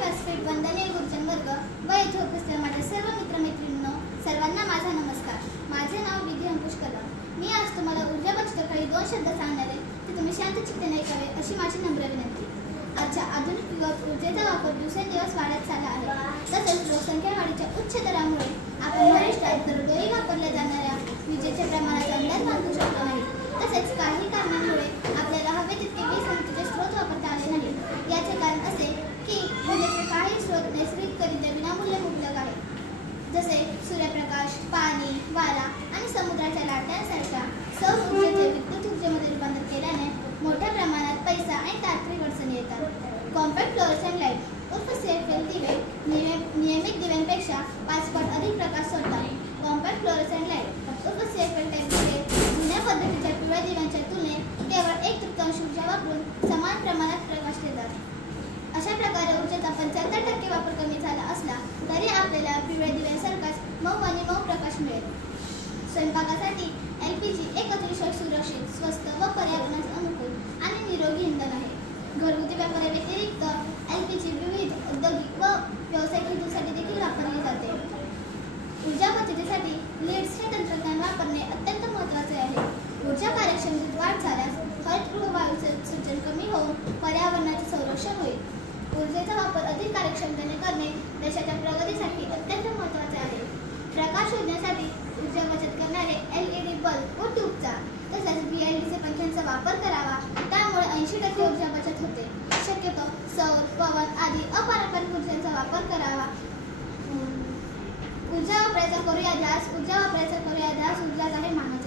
व्यासपीठ वंदनीय गुरुजन वर्ग व येथे उपस्थित माझ्या सर्व मित्रमैत्रिणींनो, सर्वांना माझा नमस्कार. माझे नाव विधी अंकुश कदम. मी आज तुम्हाला ऊर्जा बचतीखाली 2 शब्द सांगणार आहे, ते तुम्ही शांत चित्ताने ऐकावे अशी माझी नम्र विनंती. आजच्या आधुनिक युगात ऊर्जेचा वापर दिवसेंदिवस वाढत चालला आहे. तसेच लोकसंख्या वाढीच्या उच्च दरामुळे आपण महाराष्ट्रात दरडोई वापरल्या जाणाऱ्या विजेच्या प्रमाणाचा अंदाज बांधू शकतो नाही. तसेच काही कारणांमुळे आपल्याला हवे तितके वीज निर्मितीचे स्रोत वापरता आले नाही. याचे कारण असे की ऊर्जेचे काही स्रोत नैसर्गिकरित्या विनामूल्य उपलब्ध आहेत, जसे सूर्यप्रकाश, पाणी, वारा आणि समुद्राच्या लाटांसारख्या. सौर ऊर्जेचे विद्युत ऊर्जेमध्ये रूपांतर केल्याने मोठ्या प्रमाणात पैसा आणि तांत्रिक अडचणी येतात. कॉम्पॅक्ट फ्लोरोसेंट लाईट उर्फ CFL दिवे नियमित दिव्यांपेक्षा 5 पट अधिक प्रकाश सोडतात. कॉम्पॅक्ट फ्लोरोसेंट लाईट उर्फ CFL टाईप दिवे जुन्या पद्धतीच्या पिवळ्या दिव्यांच्या तुलनेत केवळ 1/3 ऊर्जा वापरून समान प्रमाणात प्रकाश देतात. अशा प्रकारे ऊर्जेचा 75% वापर कमी झाला असला तरी आपल्याला पिवळ्या दिव्यांसारखाच मऊ आणि मऊ प्रकाश मिळेल. स्वयंपाकासाठी LPG एक अतिशय सुरक्षित, स्वस्त व पर्यावरणास अनुकूल आणि निरोगी इंधन आहे. घरगुती वापराव्यतिरिक्त LPG विविध औद्योगिक व व्यावसायिक हेतूसाठी देखील वापरली जाते. ऊर्जा बचतीसाठी लीड्स हे तंत्रज्ञान वापरणे अत्यंत महत्त्वाचे आहे. ऊर्जा कार्यक्षमतेत वाढ झाल्यास हरितगृह वायूचे उत्सर्जन कमी होऊन पर्यावरणाचे संरक्षण होईल. ऊर्जेचा वापर अधिक कार्यक्षमतेने करणे देशाच्या प्रगतीसाठी अत्यंत महत्त्वाचे आहे. प्रकाश शोधण्यासाठी ऊर्जा बचत करणारे LED बल्ब व ट्यूबचा तसेच BLDC पंख्यांचा वापर करावा. त्यामुळे 80% ऊर्जा बचत होते. शक्यतो सौर, पवन आदी अपारंपरिक ऊर्जेचा वापर करावा. ऊर्जा वापरायचा करूया ध्यास, ऊर्जाच आहे मानव.